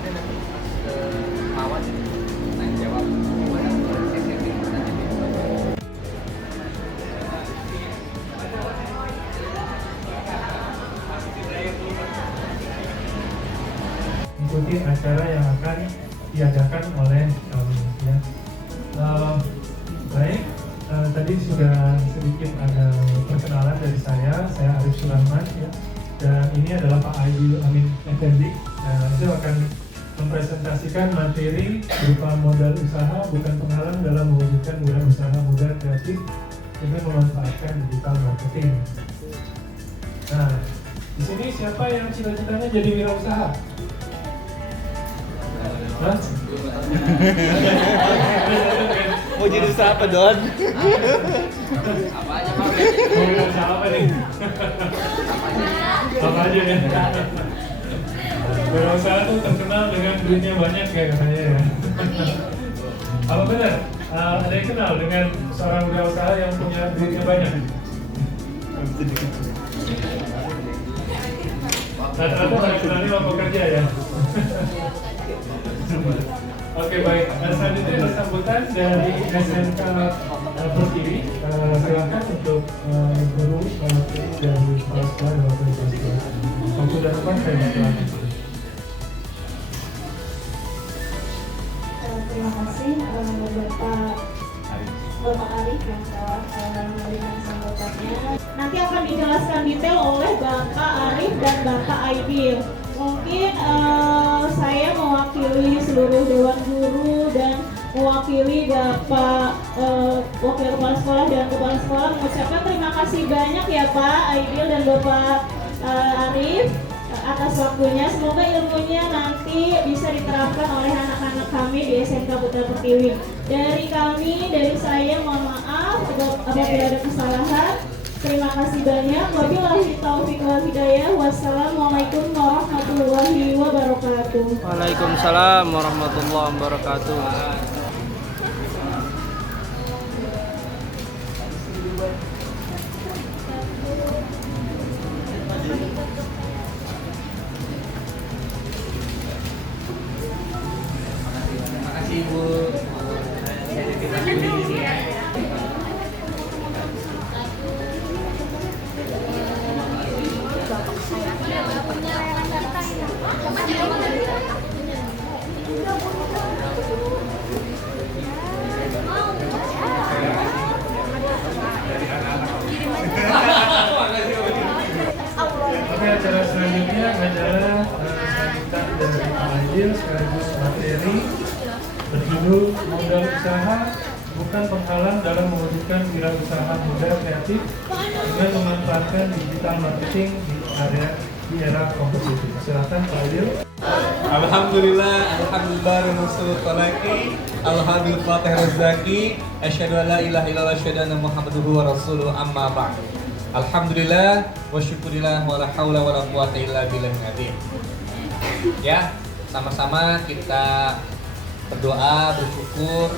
aja nanti ke Mawar tanya jawab gimana SMB nanti di ikuti acara yang akan diadakan oleh kami ya. Baik, tadi sudah sedikit ada perkenalan dari saya Arif Sulaiman ya. Dan ini adalah Pak Aidil Amin Effendi. Itu akan mempresentasikan materi berupa modal usaha bukan penghalang dalam mewujudkan wirausaha muda kreatif dengan memanfaatkan digital marketing. Nah, di sini siapa yang cita-citanya jadi wirausaha? Hah? Mau jadi usaha apa, Don? apa aja Pak? Mau usaha apa nih? Apa aja nih? Wirausaha tuh terkenal dengan duitnya banyak ya katanya ya. Apa benar? Ada yang kenal dengan seorang wirausaha yang punya duitnya banyak? Rata-rata pada kenalnya mau bekerja ya. Oke baik, selanjutnya ada sambutan dari SMK Pertiwi. Silakan untuk guru dari kepala sekolah dan wakil kepala sekolah. Waktu dan tempat saya silakan. Terima kasih Bapak Arif yang telah memberikan sambutannya. Nanti akan dijelaskan detail oleh Bapak Arif dan Bapak Aidil. Mungkin saya mewakili seluruh Dewan Guru dan mewakili Bapak Wakil Kepala Sekolah dan Kepala Sekolah mengucapkan terima kasih banyak ya Pak Aidil dan Bapak Arif atas waktunya. Semoga ilmunya nanti bisa diterapkan oleh anak-anak kami di SMK Putra Pertiwi. Dari saya mohon maaf apabila ada kesalahan. Terima kasih banyak. Wabillahi taufiq wal hidayah. Wassalamualaikum warahmatullahi wabarakatuh. Waalaikumsalam warahmatullahi wabarakatuh. Terima kasih Ibu. Jadi kita di sini ya. Oke, acara selanjutnya adalah sambutan dari Pak Aidil sekaligus materi berjudul modal usaha bukan penghalang dalam mewujudkan wirausaha muda kreatif dengan memanfaatkan digital marketing di era kompetitif. Silakan Pak Aidil. Alhamdulillah rasul talaki alhamdulillah fatih rezaki asyhadu an la ilaha illallah asyhadu anna muhammaduhu wa rasuluhu amma ba'd. Alhamdulillah wa syukurillah wa la haula wa la quwata illa billahil azim. Ya, sama-sama kita berdoa, bersyukur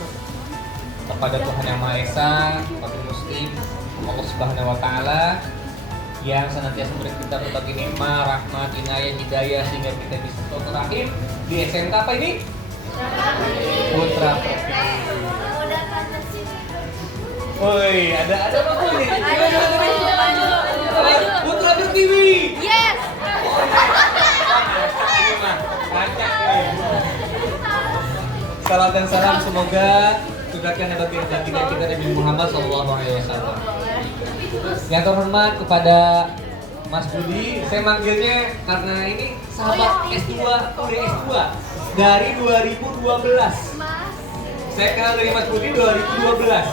kepada Tuhan Yang Maha Esa, kepada Muslim, Allah Subhanahu wa taala yang senantiasa memberi kita berbagai nikmat, rahmat, inayah, hidayah sehingga kita bisa terakhir di SMK apa ini? Putra Pertiwi. Woi, ada apa nih? Putra Pertiwi. Yes. Salam dan salam semoga turunkan baginda baginda kita Nabi Muhammad SAW. Yang terhormat kepada Mas Budi, saya manggilnya karena ini sahabat S2, kuliah S2 dari 2012. Saya kenal dari Mas Budi 2012.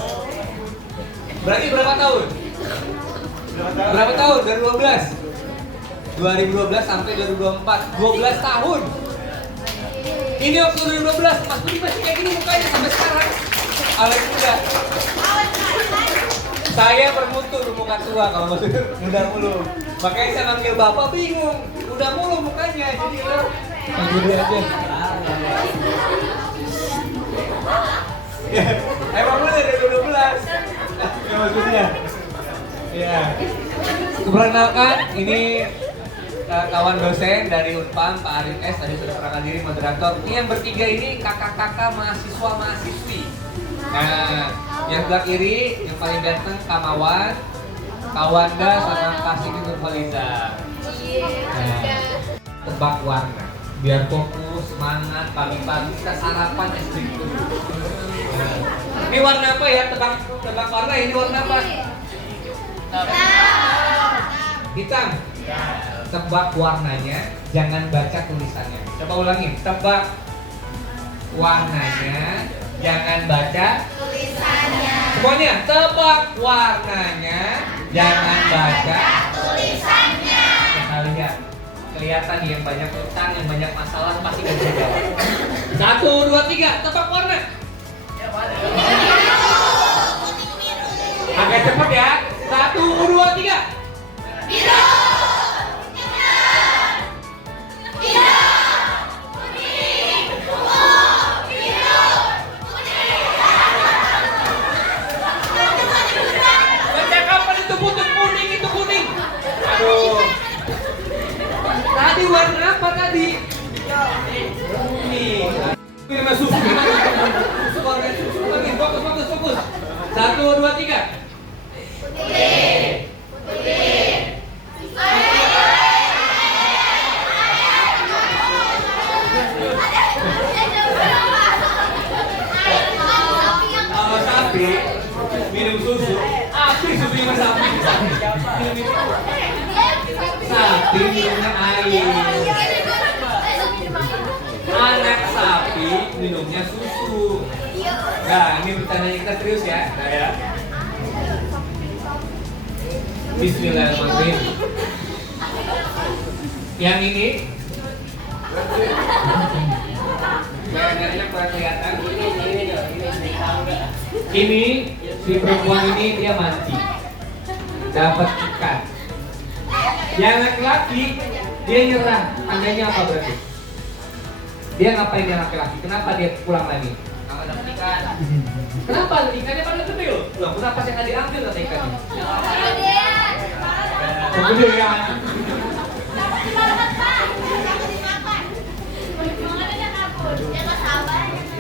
Berarti berapa tahun? Berapa tahun? Dari 2012 sampai 2024, 12 tahun. Ini waktu 2012, Mas Budi masih kayak gini mukanya sampai sekarang. Awet muda. Saya bermutu muka tua kalau Mas Budi muda mulu. Makanya saya manggil bapak bingung, udah mulu mukanya jadi Mas Budi aja. Ya, emang mulai dari 2012. Ya Mas Budi ya. Ya. Perkenalkan, ini kawan dosen dari Unpam, Pak Arif S tadi sudah serahkan diri moderator. Ini yang bertiga ini kakak-kakak mahasiswa-mahasiswi. Nah, yang sebelah kiri yang paling ganteng Kamawan, Kawanda sama Kasih Nurhaliza. Nah, tebak warna biar fokus, semangat, pagi-pagi kita sarapan es krim dulu. Nah, ini warna apa ya? Tebak warna ini warna apa? Hitam. Tebak warnanya, jangan baca tulisannya. Coba ulangin. Tebak warnanya, jangan baca tulisannya. Semuanya, tebak warnanya, jangan baca tulisannya. Kita lihat, kelihatan nih yang banyak utang, yang banyak masalah pasti nggak bisa jawab. 1, 2, 3, tebak warna. Agak cepat ya. 1, 2, 3. Biru. Tadi warna apa tadi? Kuning. Ini masuk. Warna susu lagi. Fokus. 1, 2, 3. Putih. Kalau sapi minum susu, api susunya mas sapi. Sapi minumnya air. Anak sapi minumnya susu. Nah, ini pertanyaan kita serius ya. Nah ya. Bismillahirrahmanirrahim. Yang ini Biar kelihatan. Ini si perempuan ini dia mandi, dapat ikan. Yang laki-laki dia nyerah. Tandanya apa berarti? Dia ngapain yang laki-laki? Kenapa dia pulang lagi? Kalau dapat ikan. Kenapa? Ikannya pada gede loh. Loh, kenapa sih nggak diambil kata ikannya? Kegedean.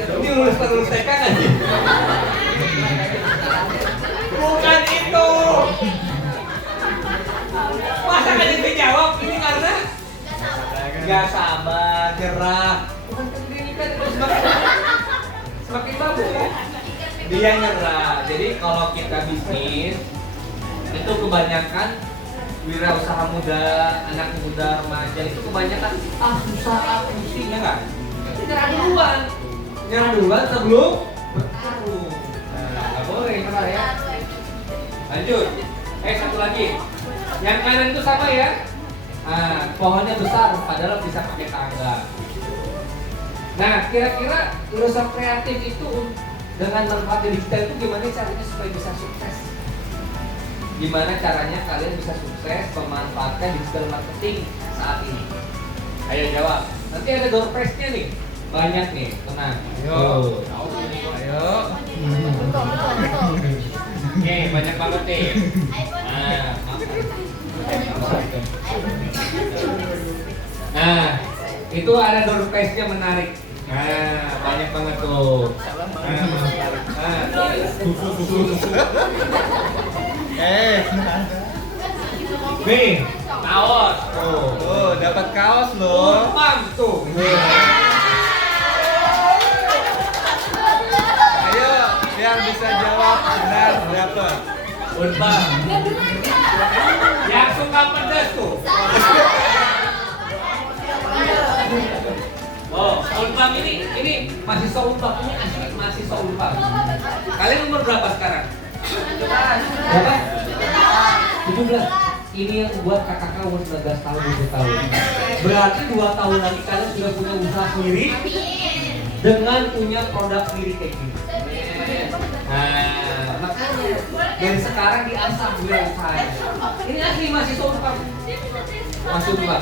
Ini lulus TK kan? Bukan itu. Masa nggak bisa jawab? Ini karena nggak sabar, nyerah. Bukan ini kan semakin bagus ya. Dia nyerah. Jadi kalau kita bisnis itu kebanyakan wirausaha muda, anak muda, remaja itu kebanyakan susah, pusing ya nggak? Nyerah duluan sebelum bertarung. Nah, nggak boleh nyerah ya. Lanjut. Satu lagi. Yang kanan itu sama ya. Nah, pohonnya besar, padahal bisa pakai tangga. Nah, kira-kira urusan kreatif itu dengan manfaat digital itu gimana caranya supaya bisa sukses? Gimana caranya kalian bisa sukses memanfaatkan digital marketing saat ini? Ayo jawab. Nanti ada door prize-nya nih. Banyak nih, tenang. Ayo. Oke, banyak banget nih. Nah, itu ada door prize-nya menarik. Nah, banyak banget tuh. Nih, kaos. Oh, dapat kaos loh. Unpam tuh. Ayo, yang bisa jawab benar dapat. Unpam. Yang suka pedas tuh. Oh, Unpam ini mahasiswa Unpam, ini asli mahasiswa Unpam. Kalian umur berapa sekarang? Berapa? 17. Ini yang buat kakak umur 19 tahun, 20 tahun. Berarti 2 tahun lagi kalian sudah punya usaha sendiri dengan punya produk sendiri kayak gini. Nah, makanya dari sekarang diasah usahanya. Ini asli mahasiswa Unpam. Masuk Unpam.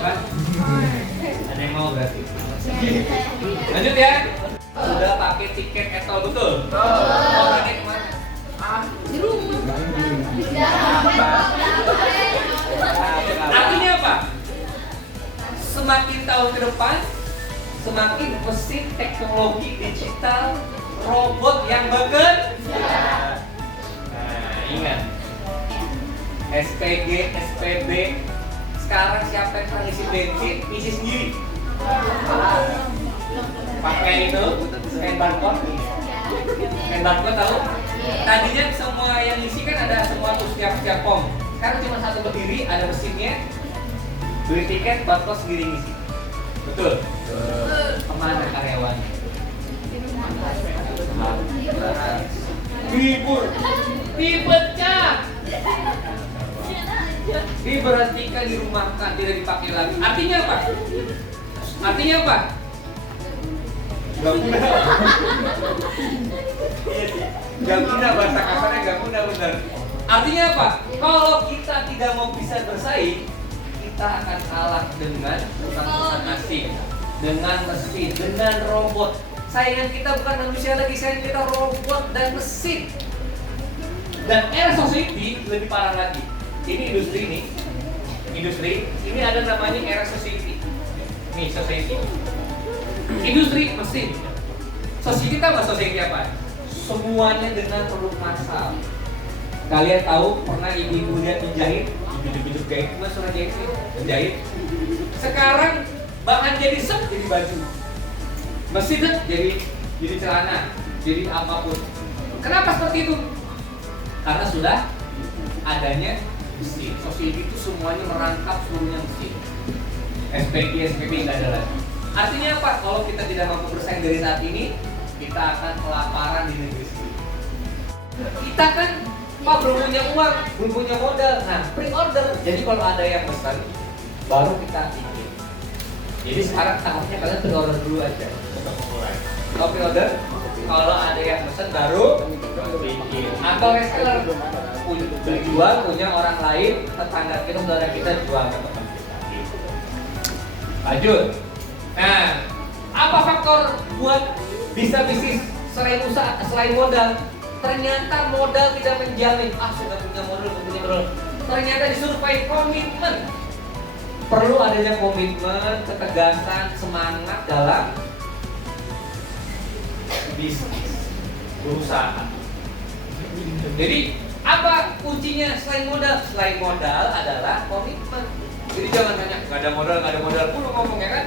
Kan? Ada yang mau berarti? Lanjut ya. Sudah pakai tiket etol betul? Oh, pakai kemana? Di rumah. Artinya semakin tahun ke depan, semakin mesin teknologi digital, robot yang bekerja. Nah, ingat. SPG, SPB. Sekarang siapa yang pernah isi bensin, isi sendiri. Pakai itu, scan barcode. Scan barcode tahu? Tadinya semua yang isi kan ada semua tuh setiap pom. Sekarang cuma satu berdiri, ada mesinnya. Beli tiket, barcode sendiri ngisi. Betul? Kemana karyawannya? Libur, dipecat, diberhentikan, dirumahkan, tidak dipakai lagi. Artinya apa? Artinya apa? Gak guna. Gak guna, bahasa kasarnya gak guna, benar. Artinya apa? Kalau kita tidak mau bisa bersaing, kita akan kalah dengan perusahaan asing, dengan mesin, dengan robot. Saingan kita bukan manusia lagi, saingan kita robot dan mesin. Dan era society lebih parah lagi. Ini industri ini ada namanya era society. Nih society, industri mesin. Society kita apa? Society apa? Semuanya dengan produk massal. Kalian tahu pernah ibu-ibu lihat menjahit, ibu-ibu jahit, mas pernah jahit sih, menjahit. Sekarang bahan jadi jadi baju, mesin jadi celana, jadi apapun. Kenapa seperti itu? Karena sudah adanya mesin. Society itu semuanya merangkap seluruhnya mesin. SPG, SPB tidak ada lagi. Artinya apa? Kalau kita tidak mampu bersaing dari saat ini, kita akan kelaparan di negeri sendiri. Kita kan Pak belum punya uang, belum punya modal. Nah, pre-order. Jadi kalau ada yang pesan, baru kita bikin. Jadi sekarang tahapnya kalian pre-order dulu aja untuk memulai. Kalau pre-order, kalau ada yang pesan baru bikin. Atau reseller, jual punya orang lain, tetangga kita, saudara kita jual ke teman kita. Lanjut. Nah, apa faktor buat bisa bisnis selain usaha, selain modal? Ternyata modal tidak menjamin. Sudah punya modal, punya modal. Ternyata disurvei komitmen. Perlu adanya komitmen, ketegasan, semangat dalam bisnis, berusaha. Jadi apa kuncinya selain modal? Selain modal adalah komitmen. Jadi jangan tanya, nggak ada modal, perlu ngomongnya kan?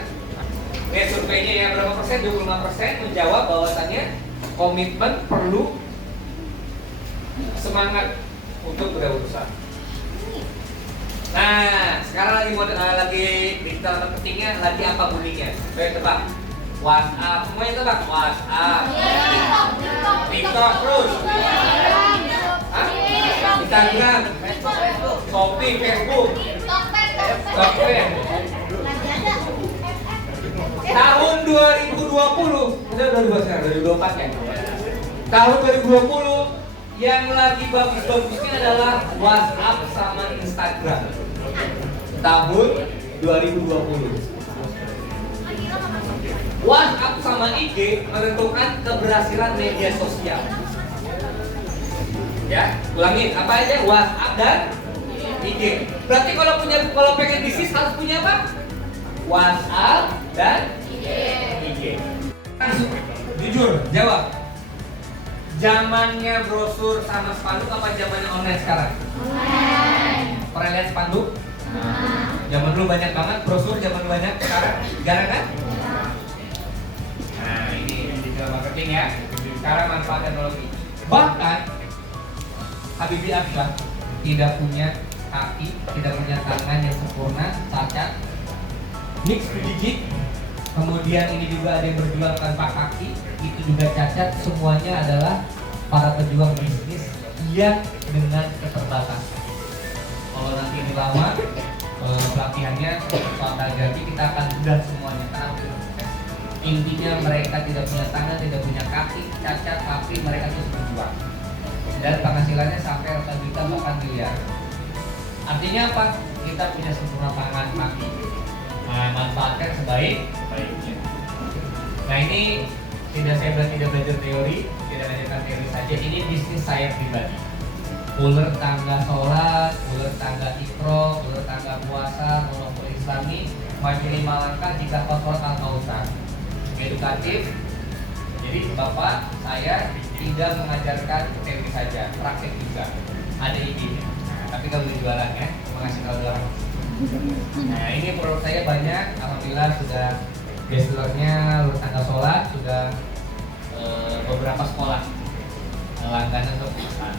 Surveinya ya berapa persen? 25% menjawab bahwasannya komitmen perlu semangat untuk berusaha. Nah, sekarang lagi digital marketingnya lagi apa bunyinya? Coba tebak. WhatsApp, semuanya tebak. WhatsApp, TikTok terus, Instagram, Shopee, Facebook, Tokped. Tahun 2020, udah 2024 ya. Tahun 2020 yang lagi bagus-bagusnya adalah WhatsApp sama Instagram. Tahun 2020. WhatsApp sama IG menentukan keberhasilan media sosial. Ya, ulangin apa aja WhatsApp dan IG. Berarti kalau pengen bisnis harus punya apa? WhatsApp dan IG. Jujur, jawab. Zamannya brosur sama spanduk apa zamannya online sekarang? Online. Pernah lihat spanduk? Zaman dulu banyak banget brosur, zaman banyak sekarang jarang kan? Nah, ini digital marketing ya. Sekarang manfaat teknologi. Bahkan Habibie Afsah tidak punya kaki, tidak punya tangan yang sempurna, cacat, mix digit. Kemudian ini juga ada yang berjuang tanpa kaki, itu juga cacat. Semuanya adalah para pejuang bisnis yang dengan keterbatasan. Kalau nanti ini lama pelatihannya soal ganti kita akan mudah semuanya karena intinya mereka tidak punya tangan, tidak punya kaki, cacat, tapi mereka terus berjuang dan penghasilannya sampai ratusan juta bahkan miliar. Artinya apa? Kita punya sempurna tangan, kaki. Nah, manfaatkan sebaik-baiknya. Nah, ini tidak belajar teori, tidak belajar teori saja. Ini bisnis saya pribadi. Ular tangga sholat, ular tangga ikro, ular tangga puasa, monopoli islami, Minimal langkah jika kontrol atau Kautsar. Edukatif. Jadi Bapak, saya tidak mengajarkan teori saja, praktek juga. Ada ide. Nah, tapi kalau jualan ya, mengasih tahu doang. Nah, ini produk saya banyak. Alhamdulillah sudah bestsellernya lulus tanggal sholat, sudah beberapa sekolah langganan untuk perusahaan.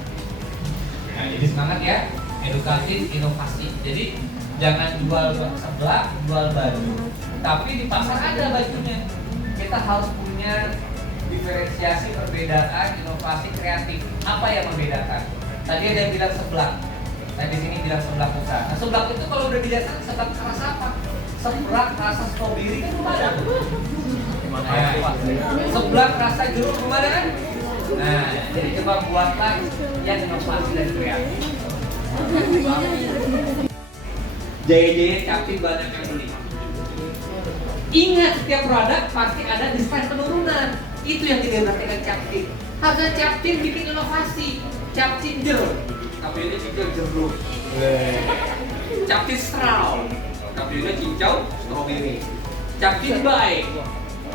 Nah, jadi semangat ya, edukatif, inovasi. Jadi jangan jual seblak, jual baju. Tapi di pasar ada bajunya. Kita harus punya diferensiasi, perbedaan, inovasi, kreatif. Apa yang membedakan? Tadi ada yang bilang seblak. Saya di sini bilang seblak muka. Nah, seblak itu kalau udah dijelasin seblak rasa apa? Seblak rasa stroberi kan belum ada. Nah, seblak rasa jeruk belum ada kan? Nah, jadi coba buatlah yang inovasi dan kreatif. Jaya-jaya captive banyak yang beli. Ingat, setiap produk pasti ada desain penurunan. Itu yang digambarkan captive. Harusnya captive bikin inovasi. Captive jeruk, tapi ini cincau jeruk. Captive straw, tapi ini cincau stroberi. Captive baik,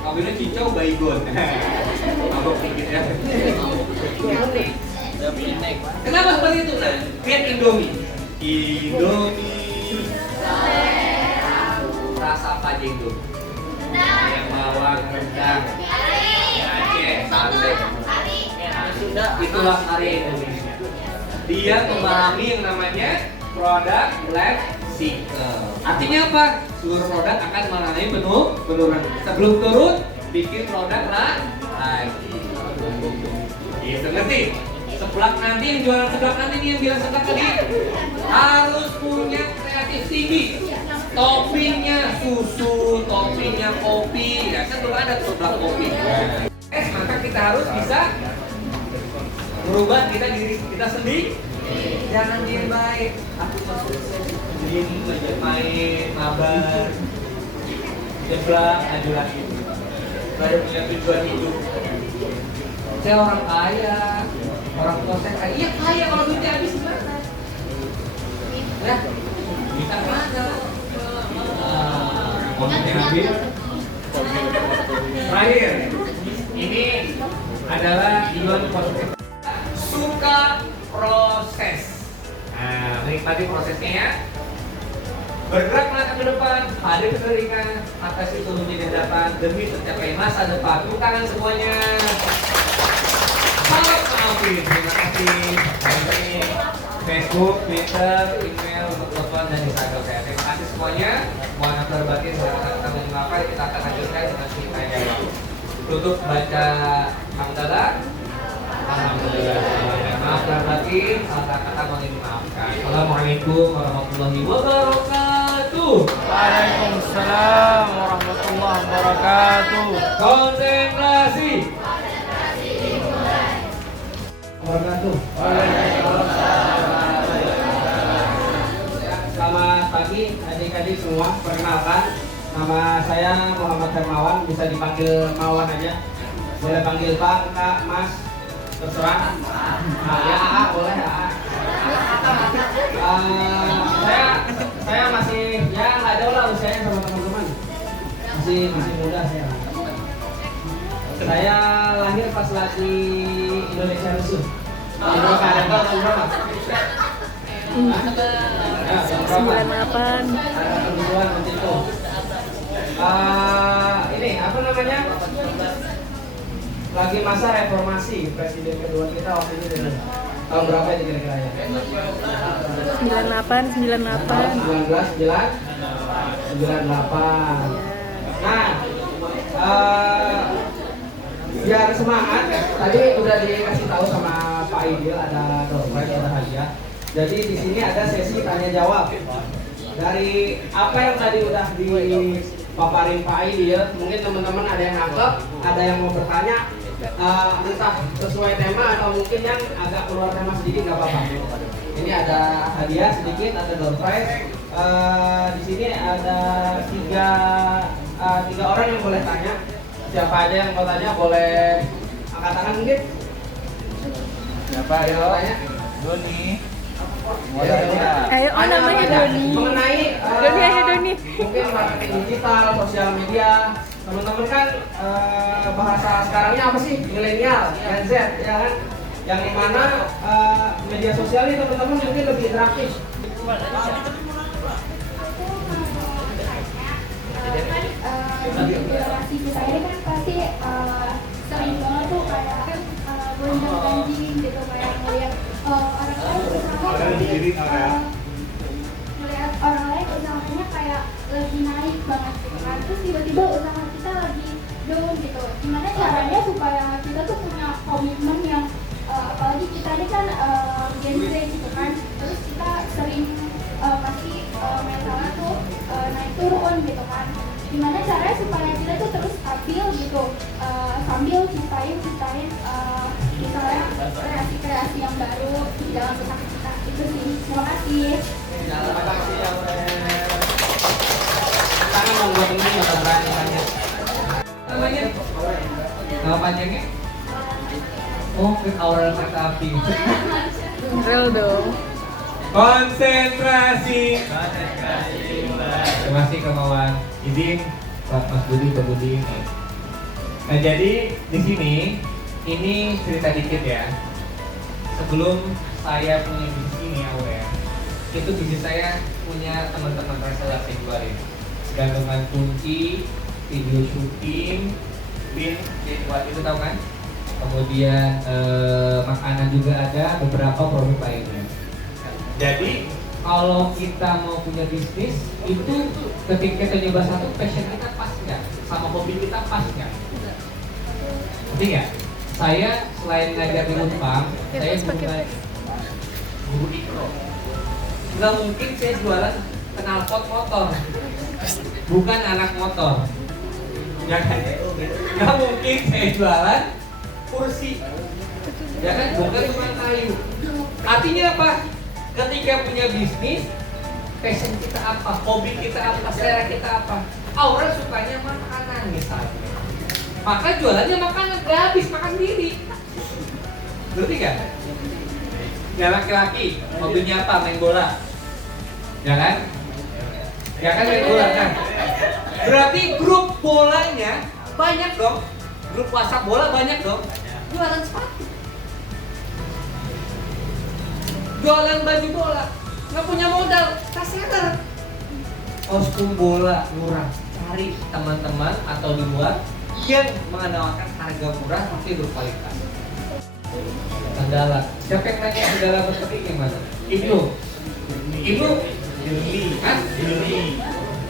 tapi ini cincau baygon. Mabok dikit ya. Kenapa seperti itu? Nah, lihat Indomie. Indomie. Rasa apa aja itu? Yang bawang, rendang, Aceh, sate. Itulah karya Indonesia. Dia memahami yang namanya product life cycle. Artinya apa? Seluruh produk akan mengalami penurunan. Sebelum turun, bikin produk lagi. Gitu, ngerti? Seblak nanti, yang jualan seblak nanti nih, yang bilang seblak tadi harus punya kreatif tinggi. Toppingnya susu, toppingnya kopi. Ya, kan belum ada seblak kopi. Maka kita harus bisa merubah diri kita sendiri. Jangan diem baik. Aku masuk diem aja main, mabar, jeblak, aju lagi. Baru punya tujuan hidup. Saya orang kaya, orang tua saya kaya. Iya kaya, kalau duitnya habis gimana? Ya, bisa mana? Kontennya habis. Terakhir, ini adalah Iwan positif. Suka proses. Nah, menikmati prosesnya ya. Bergerak melangkah ke depan, hadir kekeringan, atasi turunnya di hadapan demi tercapai masa depan. Tepuk tangan semuanya. Salam maafin, terima kasih. Facebook, Twitter, email, untuk telepon dan Instagram saya. Terima kasih semuanya. Mohon maaf lahir batin, kita mengapa kita akan lanjutkan dengan cerita jawab. Tutup baca hamdalah. Alhamdulillah. Maaf lahir batin, salah kata mohon dimaafkan. Assalamualaikum warahmatullahi wabarakatuh. Waalaikumsalam warahmatullahi wabarakatuh. Konsentrasi. Selamat pagi adik-adik semua, perkenalkan nama saya Muhammad Hermawan, bisa dipanggil Mawan aja. Boleh panggil Pak, Kak, Mas, terserah. Nah, ya AA boleh AA. Saya masih ya nggak jauh lah usianya sama teman-teman. Masih muda saya. Saya lahir pas lagi Indonesia rusuh. Berapa ada berapa? 98. Kebetulan waktu itu. Ini apa namanya? Lagi masa reformasi, presiden kedua kita waktu itu dari tahun berapa itu kira-kira ya? 98. 1998. Nah, biar semangat, tadi udah dikasih tahu sama Pak Aidil ada door prize, ada hadiah. Jadi di sini ada sesi tanya jawab. Dari apa yang tadi udah dipaparin Pak Aidil, mungkin teman-teman ada yang nangkep, ada yang mau bertanya, entah sesuai tema atau mungkin yang agak keluar tema sedikit nggak apa-apa. Ini ada hadiah sedikit, ada door prize. Di sini ada tiga orang yang boleh tanya. Siapa aja yang mau tanya boleh angkat tangan mungkin. Siapa yang mau tanya? Doni. Ayo, oh namanya Doni. Mengenai Doni, ayo Doni. mungkin marketing digital, sosial media. Teman-teman kan bahasa sekarangnya apa sih? Milenial, Gen Z, ya kan? Yang dimana media sosial ini teman-teman mungkin lebih interaktif. Di generasi kita ini kan pasti sering banget tuh kayak gonjang ganjing gitu, kayak ngeliat orang lain usaha ngeliat orang lain usahanya kayak lagi naik banget gitu kan, terus tiba-tiba usaha kita lagi down gitu. Gimana caranya supaya kita tuh punya komitmen yang apalagi kita ini kan Gen Z gitu kan, terus kita sering pasti mentalnya tuh naik turun gitu kan. Gimana caranya supaya kita tuh terus stabil gitu, sambil ciptain misalnya kreasi-kreasi yang baru di dalam usaha kita. Itu sih. Terima kasih. Terima kasih ya. Tangan dong buat temen yang berani tanya. Namanya? Nama panjangnya? Oh, Aurel kereta api. Real dong. Konsentrasi. Terima kasih kawan. Izin Pak Mas Budi, Pak Budi. Nah jadi di sini ini cerita dikit ya. Sebelum saya punya bisnis ini Aurel, itu bisnis saya punya teman-teman reseller saya keluarin. Gantungan kunci, video syuting, pin buat itu tahu kan? Kemudian makanan juga ada, beberapa produk lainnya. Jadi kalau kita mau punya bisnis itu ketika kita nyoba satu, passion kita pas nggak, sama hobi kita pas nggak? Ngerti nggak? Saya selain ngajar di Unpam, saya juga guru ikro. Nggak mungkin saya jualan knalpot motor, bukan anak motor. Ya kan? Nggak mungkin saya jualan kursi, ya kan? Bukan cuma kayu. Artinya apa? Ketika punya bisnis, passion kita apa, hobi kita apa, selera kita apa. Aura sukanya makanan misalnya, maka jualannya makanan, gak habis makan sendiri. Ngerti gak? Ya laki-laki, hobinya apa? Main bola, ya kan? Ya kan main bola kan? Berarti grup bolanya banyak dong, grup WhatsApp bola banyak dong. Jualan sepatu, jualan baju bola, nggak punya modal, reseller. Kostum bola murah, cari teman-teman atau di luar yang mengandalkan harga murah tapi berkualitas. Kendala, siapa yang nanya kendala berketik yang mana? Ibnu, Ilmi, kan?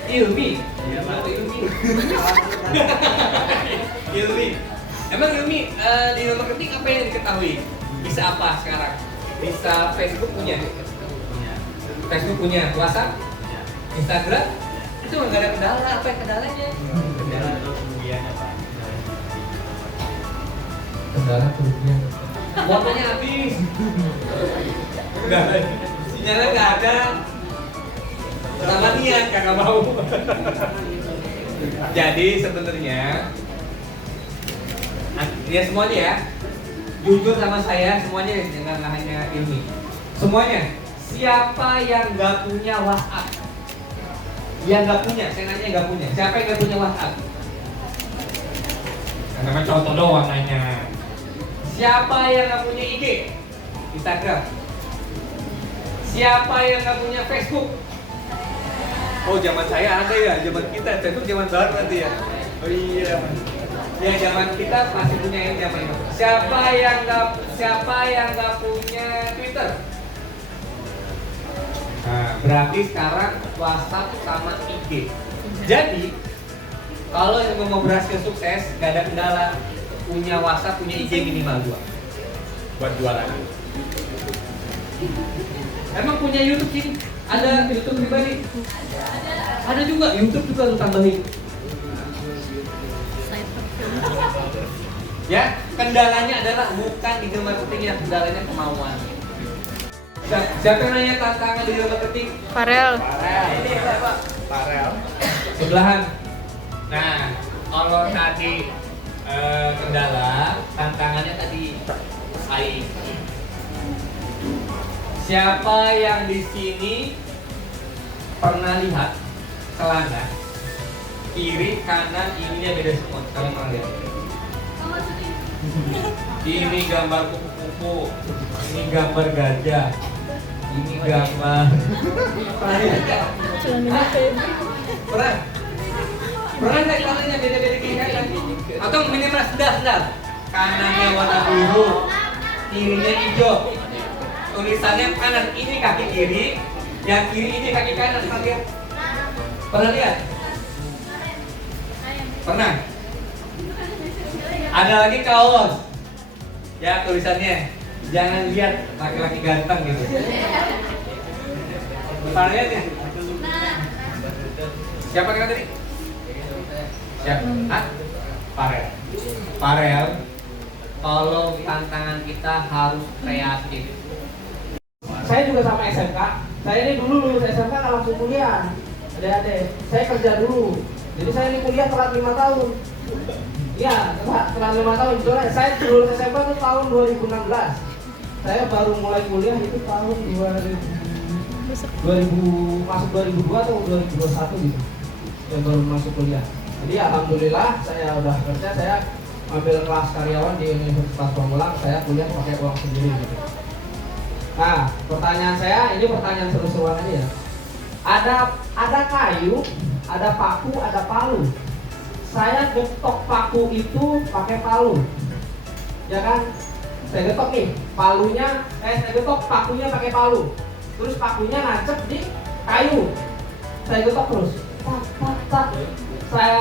Ilmi. Emang Ilmi di nomor ketik apa yang diketahui? Bisa apa sekarang? Bisa Facebook punya, WhatsApp, Instagram, itu nggak ada kendala. Apa yang kendalanya? Kendala atau kerugian apa? Kendala kerugian. Waktunya habis. Nggak ada, sinyalnya nggak ada. Sama niat kakak mau. Jadi sebenarnya, ya semuanya ya. Jujur sama saya semuanya, jangan hanya Ilmi. Semuanya. Siapa yang nggak punya WhatsApp? Yang nggak punya, saya nanya nggak punya. Siapa yang nggak punya WhatsApp? Karena contoh doang nanya. Siapa yang nggak punya IG, Instagram? Siapa yang nggak punya Facebook? Oh zaman saya ada ya, zaman kita Facebook zaman baru nanti ya. Oh iya. Ya zaman kita masih punya yang zaman itu. Siapa yang nggak punya Twitter? Nah, berarti sekarang WhatsApp sama IG. Jadi kalau yang mau berhasil sukses, gak ada kendala. Punya WhatsApp, punya IG minimal 2 buat jualan. Emang punya YouTube sini? Ada YouTube pribadi? Ada juga, YouTube juga lu tambahin. Ya, kendalanya adalah bukan di marketingnya, kendalanya kemauan. Siapa yang nanya tantangan di marketing? Farel. Ini Pak. Farel. Sebelahan. Nah, kalau tadi kendala, tantangannya tadi saing. Siapa yang di sini pernah lihat celana kiri kanan ininya beda semua? Kalian pernah lihat? Ini gambar kupu-kupu, ini gambar gajah, ini gambar. Pernah lihat? Pernah? Pernah nggak celananya beda-beda kiri kanan? Atau minimal sendal? Kanannya warna biru, kirinya hijau. Tulisannya kanan ini kaki kiri, yang kiri ini kaki kanan. Pernah lihat? Pernah lihat? Pernah? Ada lagi kaos, ya tulisannya jangan lihat laki-laki ganteng gitu. Pernah lihat ya? Siapa kira tadi? Siapa? Hah? Farel. Kalau tantangan kita harus kreatif. Saya juga sama SMK. Saya ini dulu lulus SMK nggak langsung kuliah. Adik-adik, saya kerja dulu. Jadi saya ini kuliah telat 5 tahun. Iya, telat 5 tahun. Soalnya saya lulus SMK itu tahun 2016. Saya baru mulai kuliah itu tahun 2000 masuk 2002 atau 2021 gitu. Saya baru masuk kuliah. Jadi alhamdulillah saya udah kerja, saya ambil kelas karyawan di Universitas Pamulang, saya kuliah pakai uang sendiri gitu. Nah, pertanyaan saya, ini pertanyaan seru-seruan aja ya. Ada kayu, ada paku, ada palu. Saya getok paku itu pakai palu. Ya kan? Saya getok nih, palunya, saya getok pakunya pakai palu. Terus pakunya nancep di kayu. Saya getok terus. Tak.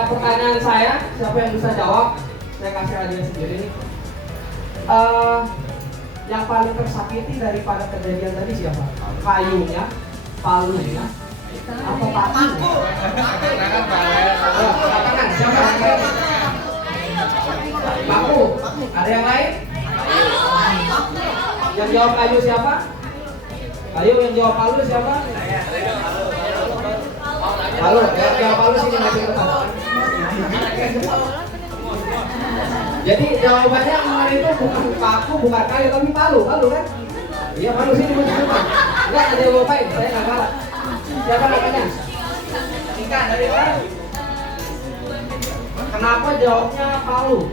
Pertanyaan saya, siapa yang bisa jawab? Saya kasih hadiah sendiri nih. Yang paling tersakiti daripada kejadian tadi siapa? Kayunya, palunya, atau paku? Tangan, siapa? Paku. Ada yang lain? Yang jawab kayu siapa? Ayo yang jawab palu siapa? Palu, yang jawab palu sini nanti depan. Jadi jawabannya kemarin itu bukan paku, bukan kayu, tapi palu kan? Iya palu sini mau depan. Enggak ada yang lupain, saya nggak kalah. Siapa namanya? Ika dari mana? Kenapa jawabnya palu?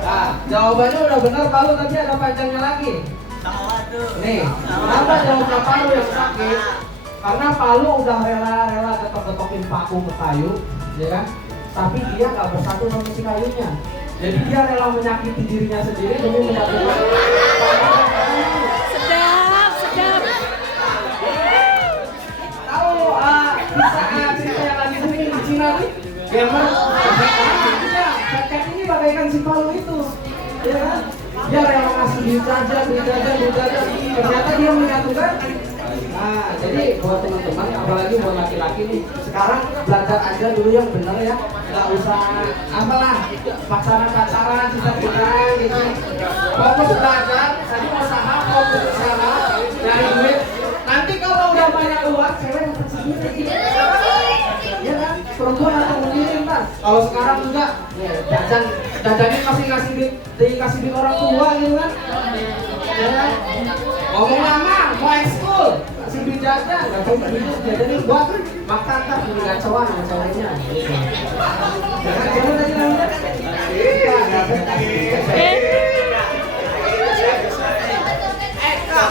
Nah, jawabannya udah benar palu, tapi ada panjangnya lagi. Nih, kenapa jawabnya palu yang sakit? Karena palu udah rela getok-getokin paku ke kayu, ya kan? Tapi dia nggak bersatu sama si kayunya. Jadi dia rela menyakiti dirinya sendiri demi menyatukan. Sedap. Tahu kisah cerita yang lagi sering di Cina nih, gamer. Kakek ini bagaikan si palu itu, ya kan? Dia rela ngasih duit jajan. Ternyata dia menyatukan. Nah, jadi buat teman-teman, apalagi buat laki-laki nih, sekarang belajar aja dulu yang benar ya, nggak usah apalah pacaran, cinta-cintaan gitu. Fokus belajar, tadi usaha, fokus usaha, nyari duit. Nanti kalau udah banyak uang, cewek dapat sendiri. Ya kan, perempuan akan mengirim kan. Kalau sekarang enggak, ya jajannya dikasih duit orang tua gitu kan. Ya kan? Ngomong lama, mau ekskul, kasih duit jajan, nggak tahu duit jajannya buat makan tak beli gacoan sama cowoknya. Jangan siapa tadi namanya? Eka.